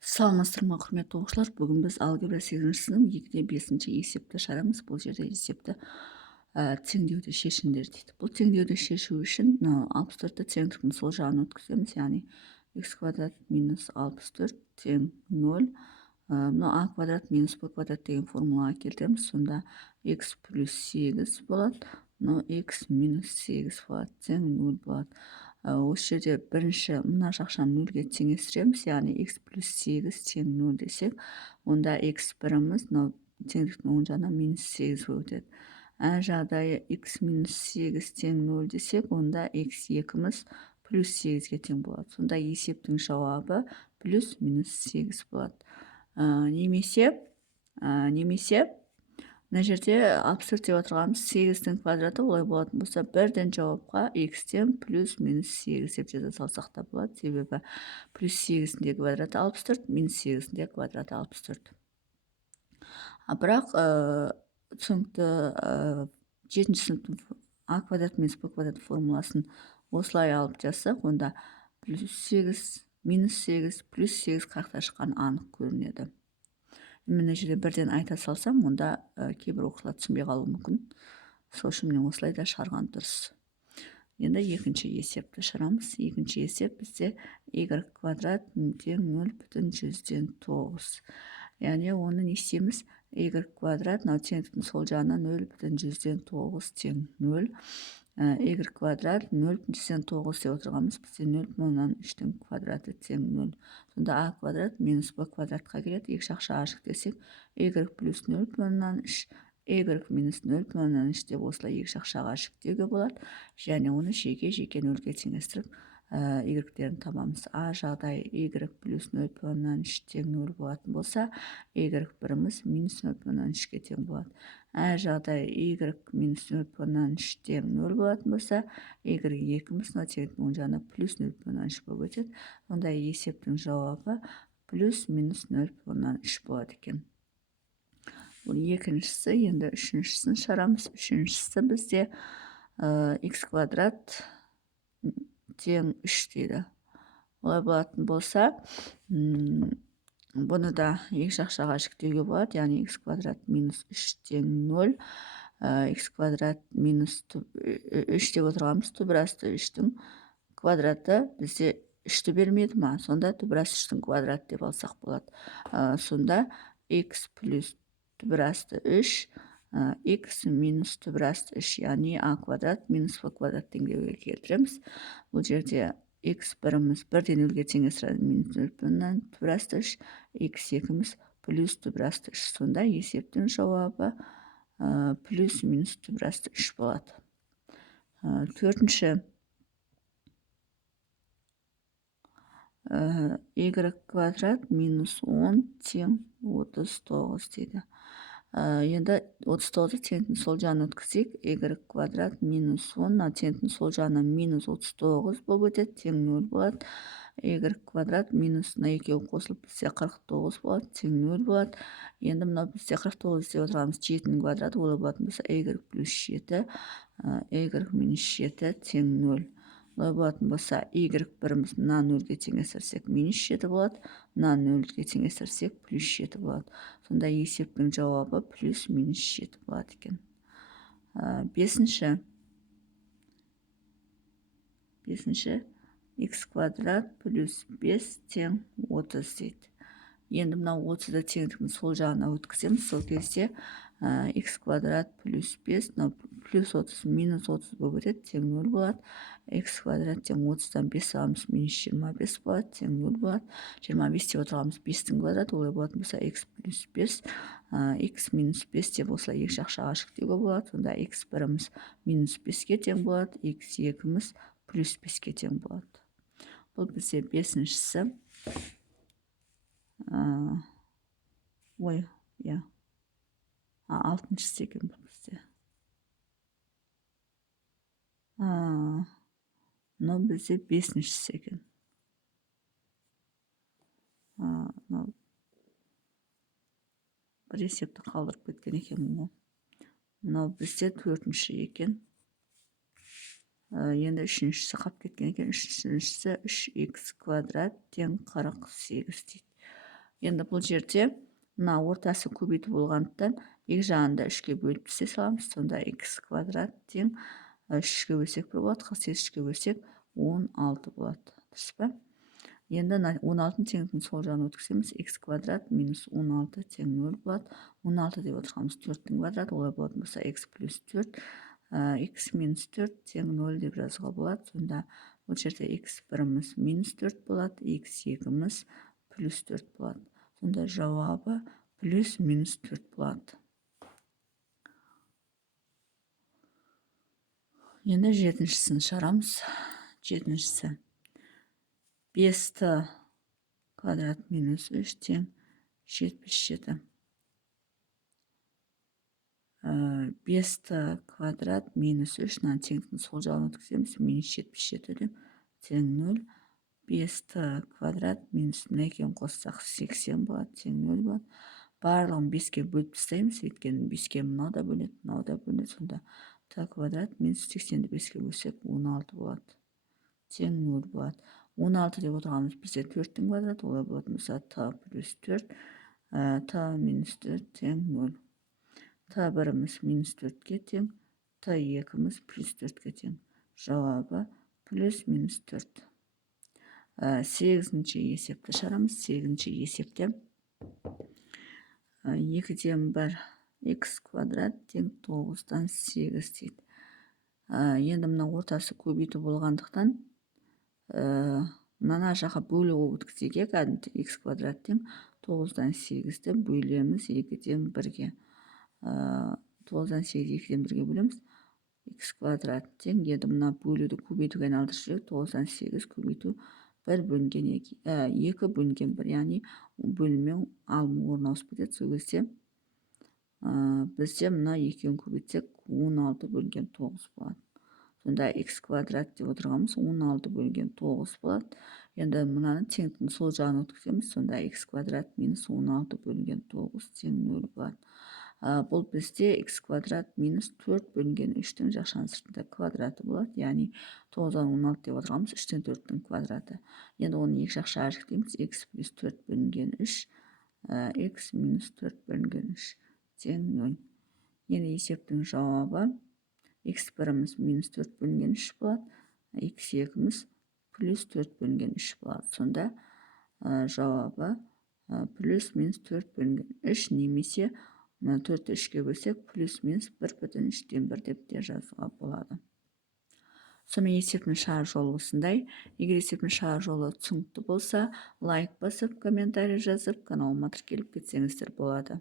Саламатсыздар ма, құрметті оқушылар. Бүгін біз алгебра 8-ші сынып 2/5 есепті шарамыз. Бұл жерде есепті теңдеуді шешіңдер дейді. Бұл теңдеуді шешу үшін 64-ті теңдіктің сол жағына өткіземіз, яғни x квадрат минус 64 тең 0. А квадрат минус b квадрат деген формулаға келтіреміз. Сонда x плюс 8 болады, x минус 8 болады, тең 0 болады. Осы жерде бірінші мына жақшаны 0-ге теңестіреміз, яғни x плюс 8 тең 0 десек, онда x біріміз теңдіктің оң жағына минус 8 болып өтеді. Жағдайы x минус 8 тең 0 десек, онда x екіміз плюс 8-ге тең болады. Сонда есептің жауабы плюс минус 8 болады. Немесе мына жерде 64 деп отырғанымыз 8-тің квадраты, олай болатын болса, бірден жауапқа x-тен плюс минус 8 деп жаза салсақ та болады. Себебі плюс 8-інде квадраты 64, минус 8-інде квадраты 64. Бірақ түсінікті 7-ші сыныптың а квадрат минус b квадрат формуласын осылай алып жазсақ, онда плюс 8, минус 8, плюс 8 қақта шыққан анық көрінеді. Мына жерде бірден айта салсам, онда кейбір оқушылар түсінбей қалуы мүмкін. Сол үшін мен осылай да шығарған дұрыс. Енді екінші есепті шығарамыз. Екінші есеп бізде y квадрат тең 0,9. Яғни оны не істейміз? Y квадрат теңдіктің сол жағына 0,9 тең 0. Y квадрат 0,9 деп отырғанымыз бізде 0,3-тің квадраты тең 0. Сонда а квадрат минус b квадратқа келеді. Екі жақшаға жүктесек, y плюс 0,3, y минус 0,3 деп осылай екі жақшаға жүктеуге болады. Және оны жеке-жеке 0-ге теңестіріп, y-терін табамыз. А жағдай y плюс 0,3 тең 0 болатын болса, y біріміз минус 0,3-ге тең болады. Жағдай y минус 0,3 тең 0 болатын болса, y екіміз теңдіктің оң жағына плюс 0,3 болып өтеді. Онда есептің жауабы плюс минус 0,3 болады екен. Бұл екіншісі. Енді үшіншісін шығарамыз. Үшіншісі бізде x квадрат тең 3 дейді. Олай болатын болса, бұны да екі жақшаға жүктеуге болады, яғни x квадрат минус 3 тең 0, x квадрат минус 3 деп отырғанымыз түбірасты 3-тің квадраты бізде 3-ті бермеді ма? Сонда түбірасты 3-тің квадраты деп алсақ болады. Сонда x плюс түбірасты 3, x минус түбірасты 3, яғни а квадрат минус b квадрат теңдеуге келтіреміз. Бұл жерде x біріміз бірден 0-ге теңестіреді, минус 0,3 түбірасты 3, x екіміз плюс түбірасты 3. Сонда есептің жауабы плюс минус түбірасты 3 болады. Төртінші, y квадрат минус 10 тең 39 дейді. Енді 39-ды теңдіктің сол жағына өткізсек, y квадрат минус 10, теңдіктің сол жағына минус 39 болып өтеді, тең 0 болады. Y квадрат минус екеуі қосылып бізде 49 болады, тең 0 болады. Енді мынау бізде 49 деп отырғанымыз 7-нің квадраты, олай болатын болса, y плюс 7, y минус 7 тең 0. Олай болатын болса, y біріміз мына 0-ге теңестірсек минус 7 болады, мына 0-ге теңестірсек плюс 7 болады. Сонда есептің жауабы плюс минус 7 болады екен. Бесінші, x квадрат плюс 5 тең 30 дейді. Енді мына 30-ды теңдіктің сол жағына өткіземіз. Сол кезде x квадрат плюс 5, плюс 30 минус 30 болып өтеді, тең 0 болады. X квадрат тең 30-дан 5 аламыз, минус 25 болады, тең 0 болады. 25 деп отырғанымыз 5-тің квадраты, олай болатын болса, x плюс 5, x минус 5 деп осылай екі жақшаға жүктеуге болады. Сонда x біріміз минус 5-ге тең болады, x екіміз плюс 5-ге тең болады. Бұл бізде бесіншісі. Алтыншысы екен бұл бізде. Мынау бізде бесіншісі екен. Бір есепті қалдырып кеткен екен бұл. Мынау бізде төртінші екен. Енді үшіншісі қалып кеткен екен. Үшіншісі 3x квадрат тең 48 дейді. Енді бұл жерде мына ортасы көбейту болғандықтан екі жағында 3-ке бөліп түсе саламыз. Сонда x квадрат тең 3-ке бөлсек 1 болады, 48 3-ке бөлсек 16 болады. Дұрыс па? Енді 16-ның теңдігін сол жағына өткіземіз. X квадрат минус 16 тең 0 болады. 16 деп отырғанымыз 4-тің квадраты, олай болатын болса x плюс 4, x минус 4 тең 0 деп жазуға болады. Сонда бұл жерде x біріміз минус 4 болады, x екіміз плюс 4 болады. Сонда жауабы плюс минус 4 болады. Енді жетіншісін шығарамыз. Жетіншісі 5t квадрат минус 3 тең 77. 5t квадрат минус 3 мына теңдігін сол жағына өткіземіз. Минус 77 деп тең 0. 5t квадрат минус мына екеуін қоссақ 80 болады, тең 0 болады. Барлығын 5-ке бөліп тастаймыз, өйткені 5-ке мынау да бөлінеді, мынау да бөлінеді. Сонда t квадрат минус 80-ді 5-ке бөлсек 16 болады, тең 0 болады. 16 деп отырғанымыз бізде 4-тің квадраты, олай болатын болса t плюс 4, t минус 4 тең 0. t біріміз минус 4-ке тең, t екіміз плюс 4-ке тең. Жауабы плюс минус 4. 8-ші есепті шығарамыз. 8-ші есепте 2-ден 1 x квадрат тең 9-дан 8 дейді. Енді мына ортасы көбейту болғандықтан мына жаққа бөлу өткізуге кәдімгі x квадрат тең 9-дан 8-ді бөлеміз 2-ден 1-ге. 9-дан 8-ді 2-ден 1-ге бөлеміз. X квадрат тең, енді мына бөлуді көбейтуге айналдырып жүрейік. 9-дан 8 көбейту 1 бөлінген 2 бөлінген 1, яғни бөлінмеу алымы орын ауысып кетеді. Сол кезде бізде мына екеуін көбейтсек 16 бөлінген 9 болады. Сонда x квадрат деп отырғанымыз 16 бөлінген 9 болады. Енді мынаны теңдігін сол жағына өткіземіз. Сонда x квадрат минус 16 бөлінген 9 тең 0 болады. Бұл бізде x квадрат минус 4 бөлінген 3-тің жақшаның сыртында квадраты болады. Яғни 9-дан 16 деп отырғанымыз 3-тен 4-тің квадраты. Енді оны екі жақшаға жүктейміз. x плюс 4 бөлінген 3, x минус 4 бөлінген 3 тең 0. Енді есептің жауабы x біріміз минус 4 бөлінген 3 болады, x екіміз плюс 4 бөлінген 3 болады. Сонда жауабы плюс минус 4 бөлінген 3 немесе 4-ті 3-ке бөлсек плюс минус 1,3-тен 1 деп те жазуға болады. Сонымен есептің шығар жолы осындай. Егер есептің шығар жолы түсінікті болса, лайк басып, комментарий жазып, каналыма тіркеліп кетсеңіздер болады.